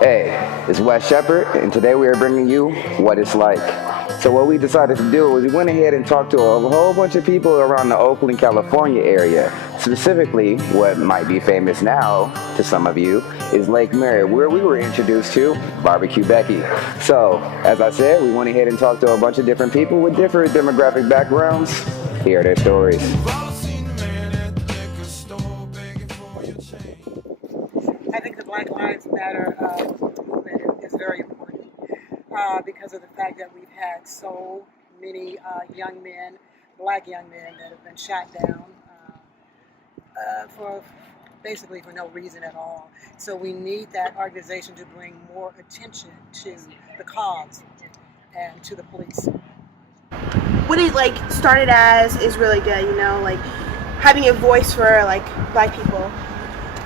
Hey, it's Wes Shepard, and today we are bringing you What It's Like. So what we decided to do was we went ahead and talked to a whole bunch of people around the Oakland, California area. Specifically, what might be famous now to some of you is Lake Mary, where we were introduced to Barbecue Becky. So, as I said, we went ahead and talked to a bunch of different people with different demographic backgrounds. Here are their stories. I think the Black Lives Matter movement is very important because of the fact that we've had so many young men, black young men, that have been shot down for basically for no reason at all. So we need that organization to bring more attention to the cause and to the police. What it started as is really good, having a voice for black people.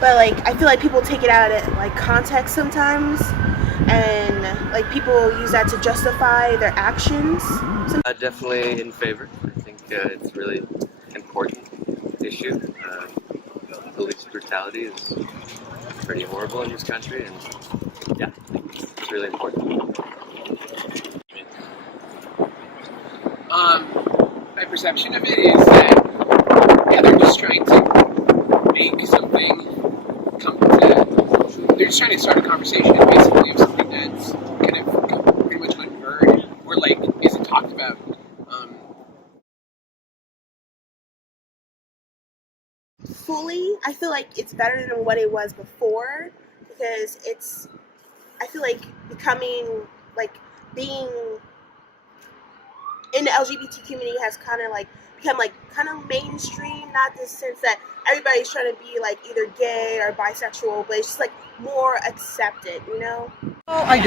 But I feel like people take it out of context sometimes, and people use that to justify their actions. Definitely in favor. I think it's a really important issue. Police brutality is pretty horrible in this country, and yeah, it's really important. My perception of it is that they're just trying to make something come to. They're just trying to start a conversation basically of something that's kind of pretty much unheard or isn't talked about. Fully, I feel like it's better than what it was before because I feel like being in the LGBT community has kind of become mainstream, not the sense that everybody's trying to be either gay or bisexual, but it's just more accepted, Oh, I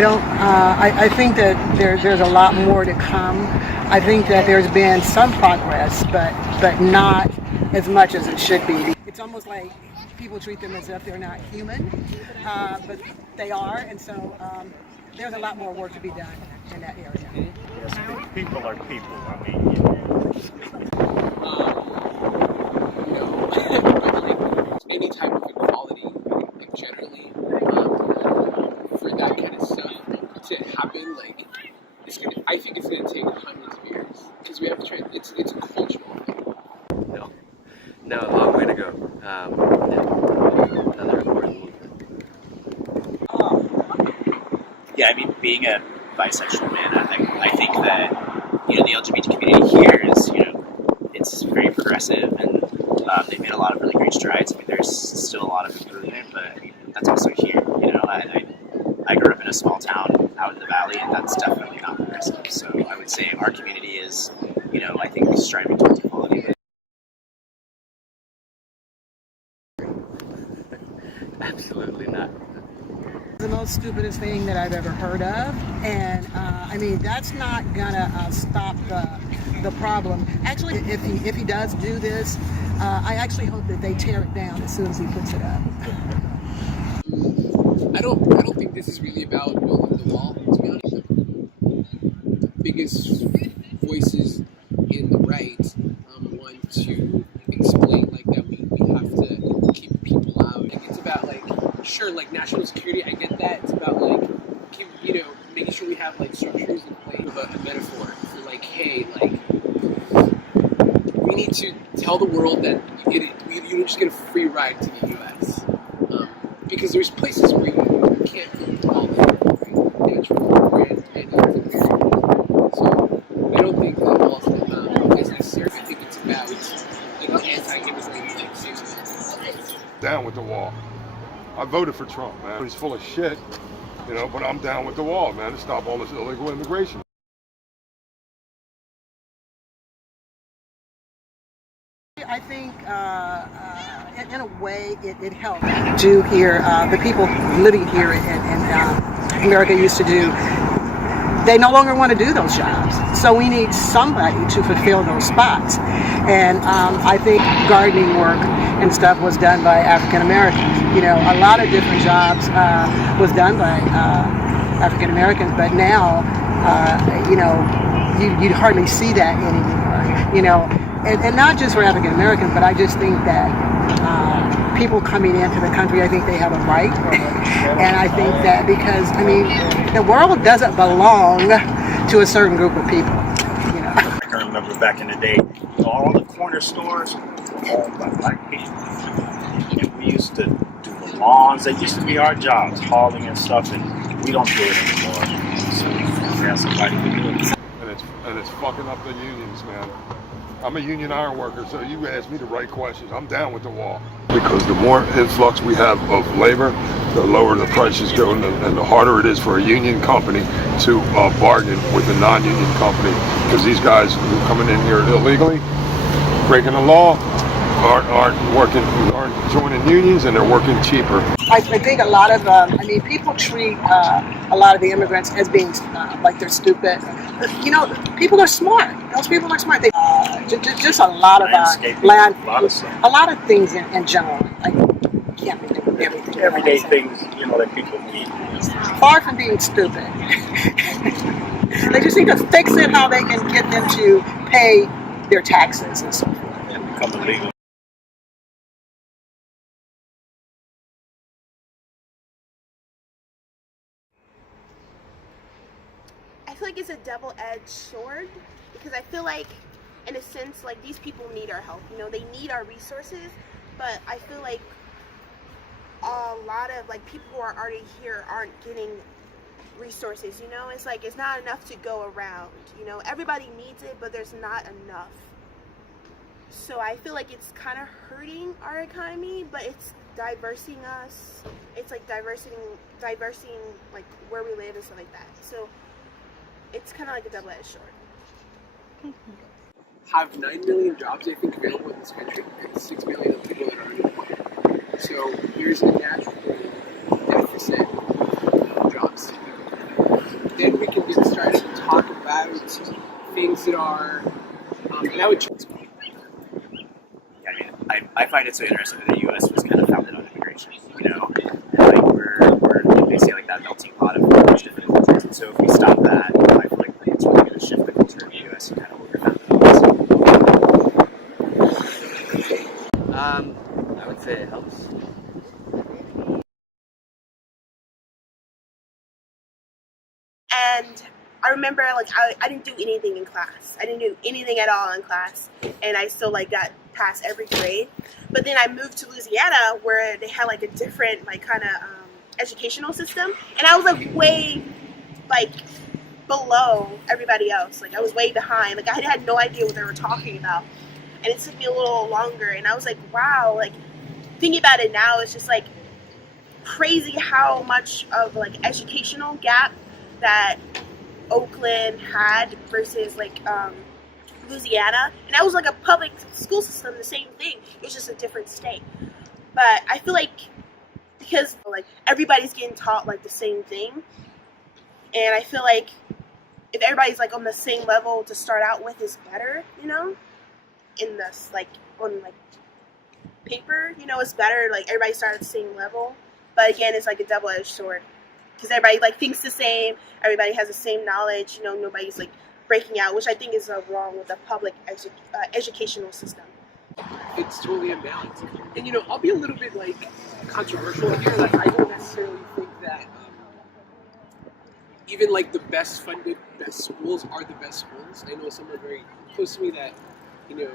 don't. I think that there's a lot more to come. I think that there's been some progress, but not as much as it should be. It's almost like people treat them as if they're not human, but they are, and so there's a lot more work to be done in that area. Yes, people are people. I mean, any type of equality, generally, for that kind of stuff to happen, I think it's gonna take hundreds of years because we have to try. It's a cultural thing. No, a long way to go. Another important movement. Yeah, I mean, being a bisexual man, I think that the LGBT community here is it's very progressive, and they've made a lot of really great strides. I mean, there's still a lot of improvement, but that's also here. I grew up in a small town out in the valley, and that's definitely not progressive. So I would say our community is, I think striving towards equality. Absolutely not. The most stupidest thing that I've ever heard of, and I mean that's not gonna stop the problem. Actually, if he does do this, I actually hope that they tear it down as soon as he puts it up. I don't think this is really about building the wall. To be honest, the biggest voices in the right want to explain that we have to keep people out. It's about sure, national security. I get that. It's about making sure we have structures in place. A metaphor for hey, we need to tell the world that you don't just get a free ride to the U.S. Because there's places where you can't really all natural and so I don't think that law is necessary. I think it's about anti-immigrant. down with the wall. I voted for Trump, man. He's full of shit, but I'm down with the wall, man, to stop all this illegal immigration. I think in a way it helped to hear the people living here in America used to do. They no longer want to do those jobs. So we need somebody to fulfill those spots. And I think gardening work and stuff was done by African Americans. A lot of different jobs was done by African Americans, but now, you'd hardly see that anymore. And not just for African Americans, but I just think that people coming into the country, I think they have a right. And I think that because, I mean, the world doesn't belong to a certain group of people. You know? I can remember back in the day, all the corner stores were owned by black people. And we used to do the lawns. That used to be our jobs, hauling and stuff, and we don't do it anymore. So we have somebody to do it. And it's fucking up the unions, man. I'm a union iron worker, so you ask me the right questions. I'm down with the wall. Because the more influx we have of labor, the lower the prices go, and the harder it is for a union company to bargain with a non-union company. Because these guys who are coming in here illegally, breaking the law, aren't joining unions, and they're working cheaper. I think a lot of, people treat a lot of the immigrants as being like they're stupid. You know, people are smart. Those people are smart. They just a lot of a lot of things in general. Like, can't be doing everything. Everyday things, you know, that people need. Far from being stupid. They just need to fix it how they can get them to pay their taxes and so forth. And become illegal. I feel like it's a double-edged sword because I feel like, in a sense, like these people need our help. You know, they need our resources, but I feel like a lot of like people who are already here aren't getting resources. You know, it's like it's not enough to go around. You know, everybody needs it, but there's not enough. So I feel like it's kind of hurting our economy, but it's diversing us. It's like diversing like where we live and stuff like that. So it's kind of like a double-edged sword. Have 9 million jobs, I think, available in this country, and 6 million of people that are unemployed. So there's a natural deficit of jobs. Then we can get started to talk about things that are, that would change. Yeah, I mean, I find it so interesting that the U.S. was kind of founded on immigration, you know, and like we're basically like that melting pot of different cultures. And so if we stop that, you know, I feel like it's really going to shift the culture of the U.S. and kind of what we're founded on. I would say it helps. And I remember, like, I didn't do anything in class. I didn't do anything at all in class, and I still like got past every grade. But then I moved to Louisiana, where they had like a different, like, kind of educational system, and I was like way, like, below everybody else. Like, I was way behind. Like, I had no idea what they were talking about, and it took me a little longer. And I was like, wow. Like, thinking about it now, it's just like crazy how much of like educational gap that Oakland had versus like Louisiana. And that was like a public school system, the same thing. It was just a different state. But I feel like because like everybody's getting taught like the same thing, and I feel like if everybody's like on the same level to start out with is better, you know, in this like on like paper, you know, it's better like everybody start at the same level. But again, it's like a double-edged sword because everybody like thinks the same, everybody has the same knowledge, you know, nobody's like breaking out, which I think is wrong with the public educational system. It's totally imbalanced. And you know, I'll be a little bit like controversial here. Like, I don't necessarily think that even like the best funded, best schools are the best schools. I know someone very close to me that, you know,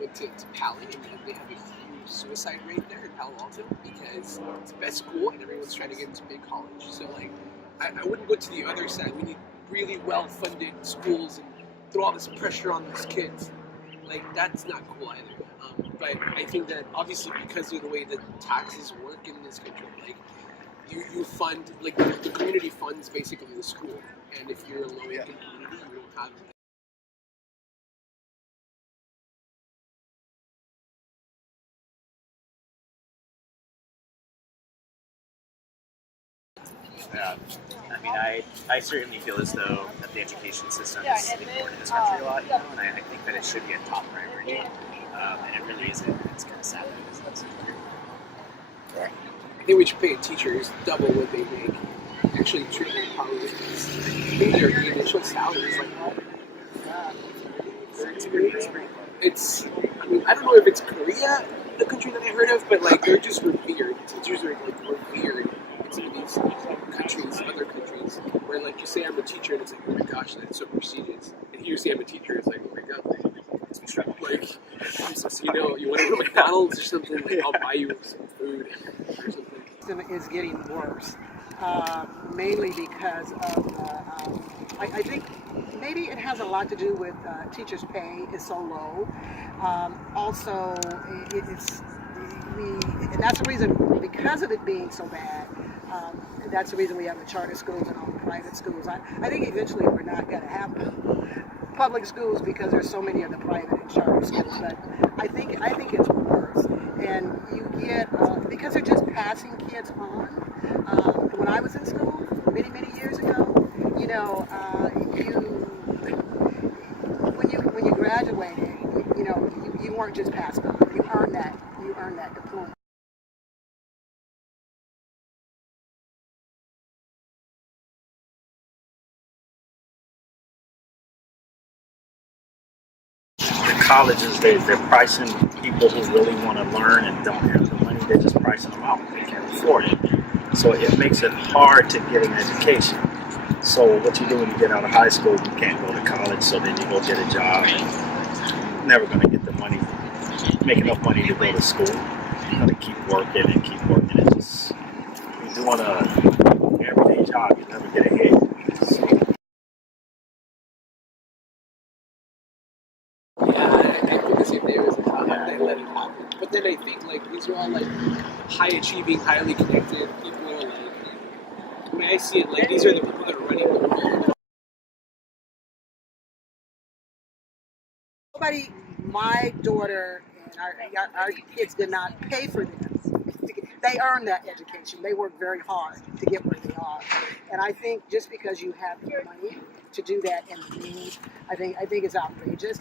went to Pali, and they have a huge suicide rate there in Palo Alto because it's the best school and everyone's trying to get into big college. So like, I wouldn't go to the other side. We need really well-funded schools and throw all this pressure on these kids. Like, that's not cool either. But I think that obviously because of the way that taxes work in this country, like you fund, like the community funds basically the school, and if you're a low-income community, you don't have. Yeah. I mean, I certainly feel as though that the education system is important in this country a lot, you know, and I think that it should be a top priority, and it really isn't. It's kind of sad that it isn't. I think we should pay teachers double what they make. Actually, treat them probably. I think their initial salary is like, it's. I mean, I don't know if it's Korea the country that I heard of, but like they're just revered. Teachers are like revered in some of these countries, other countries, where like you say I'm a teacher and it's like, oh my gosh, that's so prestigious. And here you say I'm a teacher, it's like, oh my god, it's like, I'm so, you know, you want to go to McDonald's or something, like I'll buy you some food or something. Is getting worse, mainly because of I think maybe it has a lot to do with teachers' pay is so low. Also, and that's the reason, because of it being so bad, that's the reason we have the charter schools and all the private schools. I think eventually we're not going to have public schools because there's so many of the private and charter schools. But I think it's worse, and you get because they're just passing kids on. When I was in school many years ago, you know, when you graduated, you know, you weren't just passed on. You earned that diploma. The colleges, they're pricing people who really want to learn and don't have the money. They're just pricing them out. They can't afford it. So it makes it hard to get an education. So what you do when you get out of high school, you can't go to college, so then you go get a job and you're never going to get the money, make enough money to go to school. You're going to keep working and keep working. It's just, you're doing a everyday job, you never get ahead. So, I feel the same thing as how they let it happen. But then I think like these are all like high achieving, highly connected people. Like, when I see it, like these are the people that are running the world. Nobody, my daughter and our kids did not pay for them. They earned that education. They worked very hard to get where they are. And I think just because you have the money to do that and the means, I think it's outrageous.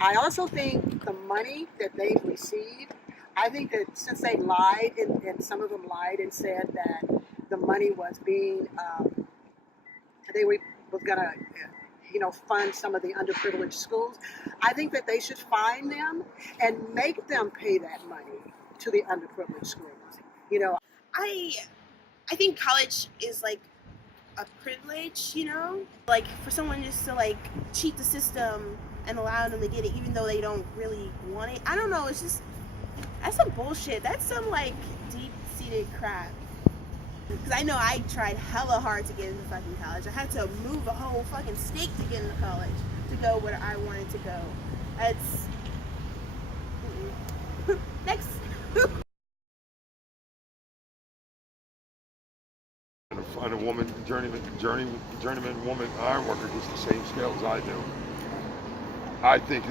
I also think the money that they've received, I think that since they lied, and some of them lied and said that the money was being, was gonna, you know, fund some of the underprivileged schools, I think that they should fine them and make them pay that money to the underprivileged schools. You know, I think college is like a privilege, you know? Like for someone just to like cheat the system and allow them to get it even though they don't really want it. I don't know, it's just, that's some bullshit. That's some like deep-seated crap. Because I know I tried hella hard to get into fucking college. I had to move a whole fucking state to get into college, to go where I wanted to go. That's... Next. Find a woman, journeyman woman iron worker gets the same scale as I do. I think I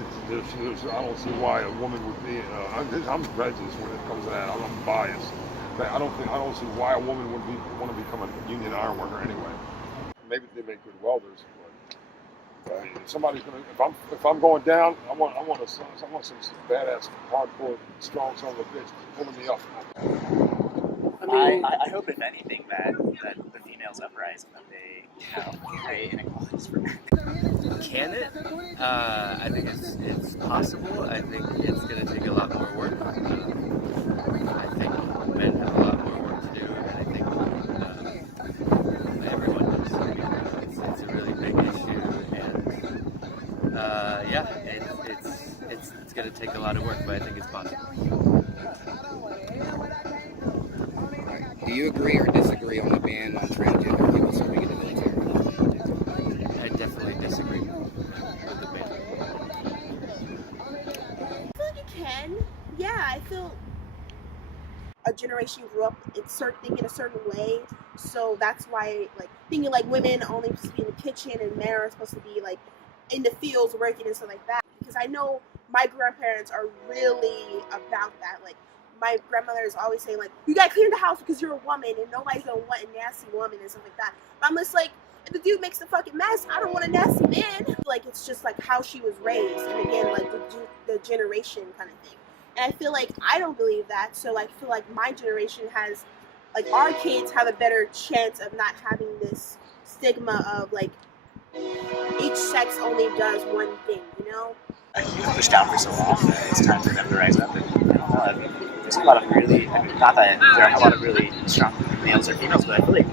don't see why a woman would be. I'm prejudiced when it comes to that. I'm biased. But I don't see why a woman would want to become a union iron worker anyway. Maybe they make good welders, but if somebody's gonna, if I'm going down, I want some badass, hardcore, strong son of a bitch pulling me up. I hope, if anything, that the females uprise and that they, you know, create inequalities for men. Can it? I think it's possible. I think it's going to take a lot more work. I think men have a lot more work to do, and I think everyone does. I mean, it's a really big issue, and yeah, it's going to take a lot of work, but I think it's possible. Do you agree or disagree on the ban on transgender people serving in the military? I definitely disagree with the ban. I feel like it can. Yeah, I feel a generation grew up thinking a certain way, so that's why, like, thinking like women only supposed to be in the kitchen and men are supposed to be like in the fields working and stuff like that. Because I know my grandparents are really about that. Like, my grandmother is always saying, like, you gotta clean the house because you're a woman and nobody's gonna want a nasty woman and stuff like that. But I'm just like, if the dude makes a fucking mess, I don't want a nasty man. Like, it's just like how she was raised, and again, like the generation kind of thing. And I feel like I don't believe that, so like, I feel like my generation has, like, our kids have a better chance of not having this stigma of like each sex only does one thing, you know? You've pushed down for so long that it's time for them to rise up and don't know. I mean, there's a lot of really, I mean, not that there aren't a lot of really strong males or females, but I feel like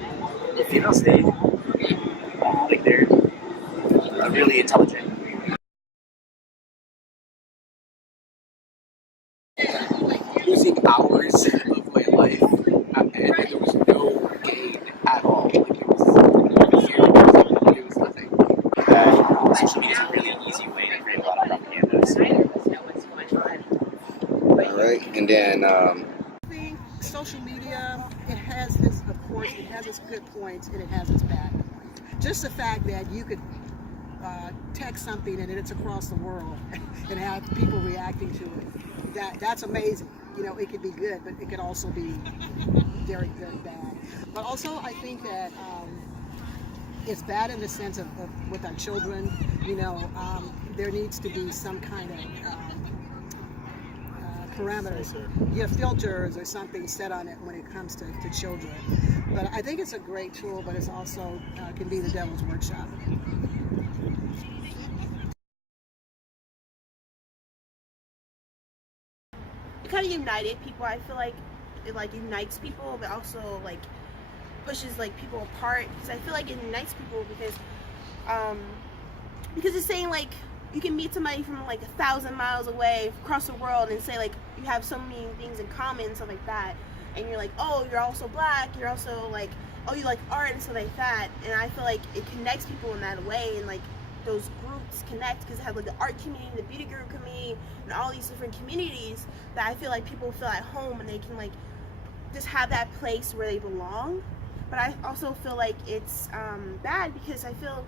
the females, they're really intelligent. Losing hours of my life, and there was no gain at all. Like it was zero. It was nothing. Social media is a really easy way to create a lot of propaganda. So. All right, and then I think social media, it has its, of course, it has its good points and it has its bad points. Just the fact that you could text something and it's across the world and have people reacting to it, that's amazing. You know, it could be good, but it could also be very, very bad. But also, I think that it's bad in the sense of with our children. You know, there needs to be some kind of parameters, filters or something set on it when it comes to children. But I think it's a great tool, but it's also can be the devil's workshop. It kind of united people. I feel like it like unites people, but also like pushes like people apart. Because I feel like it unites people because it's saying like you can meet somebody from like 1,000 miles away across the world and say like you have so many things in common and stuff like that, and you're like, oh, you're also black, you're also like, oh, you like art and stuff like that. And I feel like it connects people in that way, and like those groups connect because it has like the art community, the beauty group community, and all these different communities that I feel like people feel at home and they can like just have that place where they belong. But I also feel like it's bad because I feel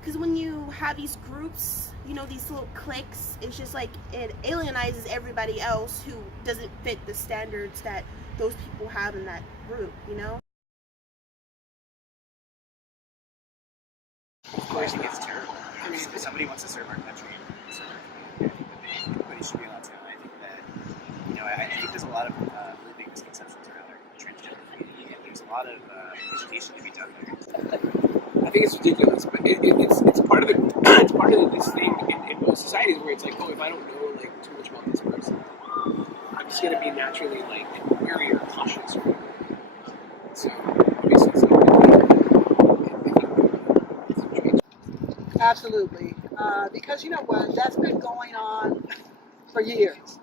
because when you have these groups, you know, these little cliques, it's just like it alienizes everybody else who doesn't fit the standards that those people have in that group, you know? Of course, it gets terrible. I mean, if somebody wants to serve our country, serve our community, I think everybody should be allowed to. And I think that, you know, I think there's a lot of really big misconceptions around our transgender community, and there's a lot of education to be done there. I think it's ridiculous, but it's part of it's part of this thing in most societies where it's like, oh, if I don't know like too much about this person, I'm just gonna be naturally like wary or cautious. So obviously, it's Absolutely, because you know what, that's been going on for years.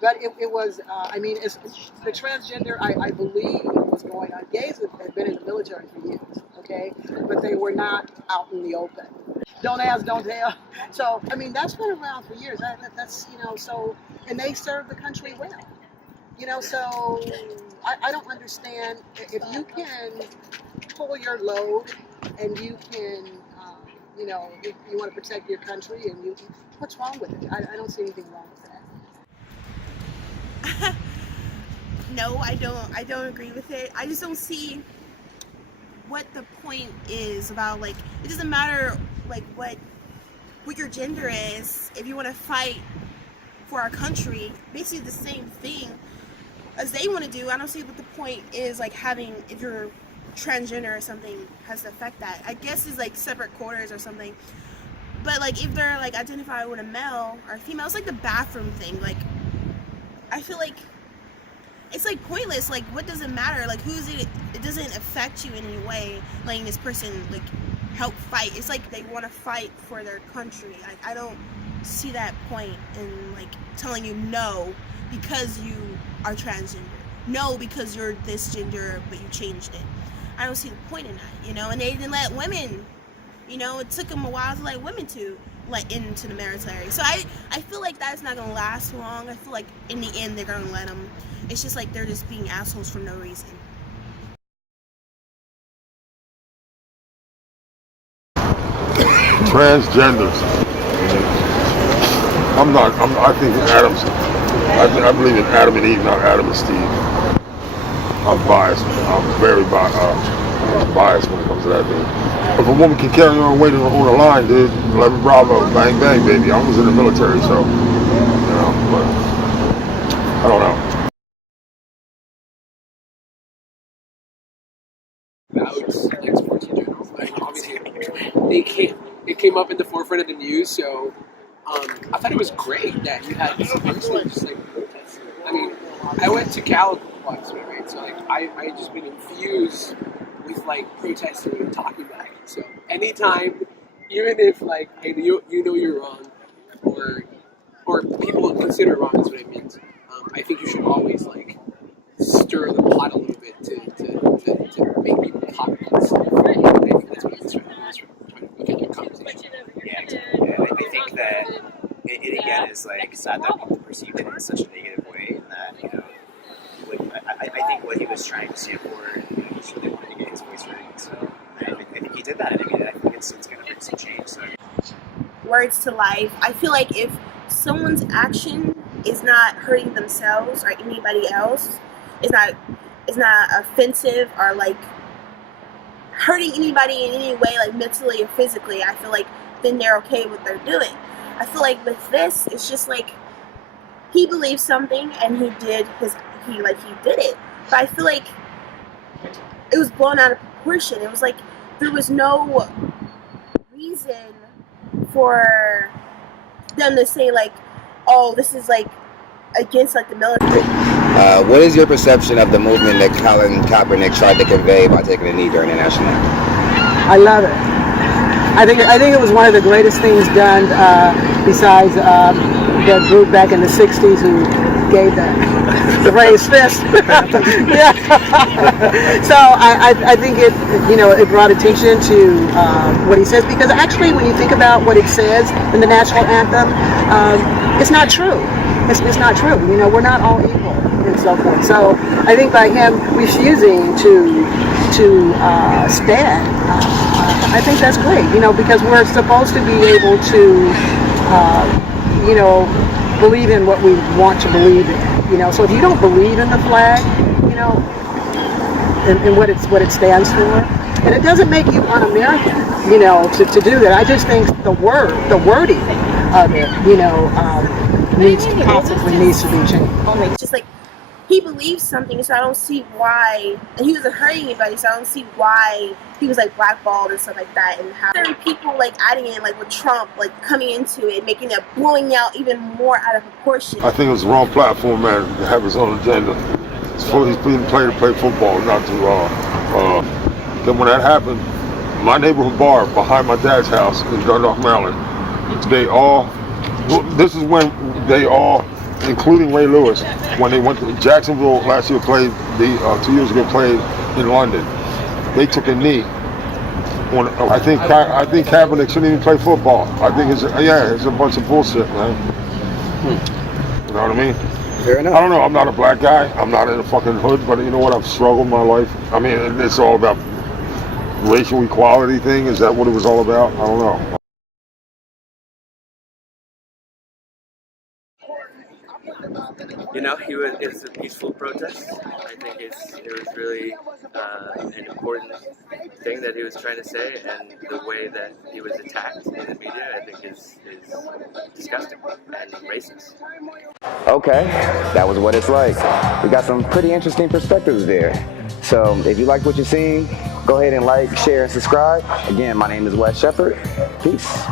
But it was, I mean, it's the transgender, I believe, was going on. Gays had been in the military for years, okay? But they were not out in the open. Don't ask, don't tell. So, I mean, that's been around for years. That's, you know, so, and they serve the country well. You know, so I don't understand. If you can pull your load and you can, you know, if you want to protect your country and you, what's wrong with it? I don't see anything wrong with that. No, I don't agree with it. I just don't see what the point is about, like, it doesn't matter like what your gender is. If you want to fight for our country, basically the same thing as they want to do. I don't see what the point is, like having, if you're transgender or something has to affect that. I guess it's like separate quarters or something. But like if they're like identify with a male or female, it's like the bathroom thing. Like I feel like it's like pointless. Like what does it matter? Like who's it? It doesn't affect you in any way. Letting this person like help fight. It's like they want to fight for their country. I don't see that point in like telling you no because you are transgender. No because you're this gender but you changed it. I don't see the point in that, you know. And they didn't let women. You know, it took them a while to let women to let into the military. So I feel like that's not going to last too long. I feel like in the end they're going to let them. It's just like they're just being assholes for no reason. Transgenders. I think Adam's, I believe in Adam and Eve, not Adam and Steve. I'm biased. I'm very biased when it comes to that thing. If a woman can carry her own weight on the line, dude, 11 Bravo, bang bang, baby. I was in the military, so, you know, but I don't know. About like sports in general, like obviously it came up in the forefront of the news, so I thought it was great that you had this person just like protesting. I mean, I went to Cal once, right? So like I just been infused with like protesting and talking back. So anytime, even if like you know you're wrong, or people consider wrong is what I meant. I think you should always like stir the pot a little bit to make people talk about stuff. I think that's what he's trying to look at your conversation. Yeah, exactly. I think that it again is like sad that people perceive it in such a negative way, and that I think what he was trying to stand for, he just really wanted to get his voice heard. So I think he did that. I mean, I think it's going to bring some change. So. Words to life. I feel like if someone's action is not hurting themselves or anybody else, is not offensive or like hurting anybody in any way, like mentally or physically, I feel like then they're okay with what they're doing. I feel like with this, it's just like he believes something and he did it. But I feel like it was blown out of proportion. It was like there was no reason for them to say like, oh, this is like against like the military. What is your perception of the movement that Colin Kaepernick tried to convey by taking a knee during the national anthem? I love it. I think it was one of the greatest things done besides the group back in the 60s who gave the raised fist. Yeah. So I think it brought attention to what he says, because actually when you think about what it says in the national anthem, it's not true. It's not true. We're not all equal and so forth. So I think by him refusing to stand, I think that's great. Because we're supposed to be able to, believe in what we want to believe in. So if you don't believe in the flag, and what it stands for, and it doesn't make you un-American, to do that. I just think the wording of it, needs to be changed. It's just like he believes something, so I don't see why, and he wasn't hurting anybody, so I don't see why he was like blackballed and stuff like that. And how certain people like adding in, like with Trump, like coming into it, making it, blowing out even more out of proportion. I think it was the wrong platform, man, to have his own agenda. He's being played to play football, not to. Then when that happened, my neighborhood bar behind my dad's house in Dundalk, Maryland, this is when they all, including Ray Lewis, when they went to Jacksonville last year, played 2 years ago, played in London. They took a knee. I think Kaepernick shouldn't even play football. I think it's a bunch of bullshit, man. You know what I mean? Fair enough. I don't know. I'm not a black guy. I'm not in the fucking hood, but you know what? I've struggled my life. I mean, it's all about racial equality thing. Is that what it was all about? I don't know. It's a peaceful protest. I think it was really an important thing that he was trying to say, and the way that he was attacked in the media, I think is disgusting and racist. Okay, that was what it's like. We got some pretty interesting perspectives there. So if you like what you're seeing, go ahead and like, share, and subscribe. Again, my name is Wes Shepard. Peace.